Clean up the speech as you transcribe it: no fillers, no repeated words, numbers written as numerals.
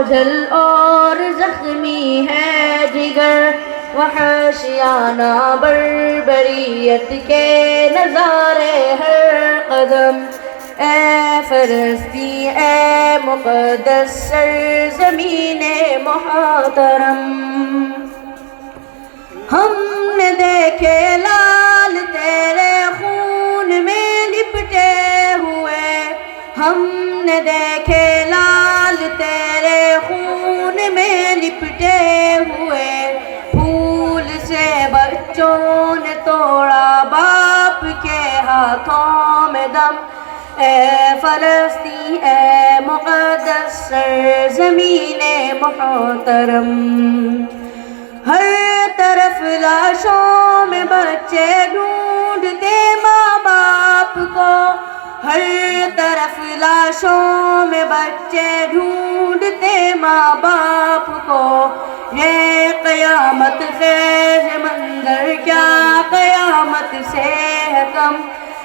بوجھل اور زخمی ہے جگر، وحشیانہ بربریت کے نظارے ہر قدم۔ اے فلسطین اے مقدس سرزمین محترم، ہم نے دیکھے لال تیرے خون میں لپٹے ہوئے، ہم نے دیکھے لال تیرے خون میں لپٹے ہوئے، پھول سے بچوں نے توڑا باپ کے ہاتھوں میں دم۔ اے فلسطین اے مقدس سرزمین محترم، ہر طرف لاشوں میں بچے ڈھونڈتے ماں باپ کو، ہر طرف لاشوں میں بچے ڈھونڈتے ماں باپ کو۔ یہ قیامت خیز منظر کیا قیامت سے ہے کم،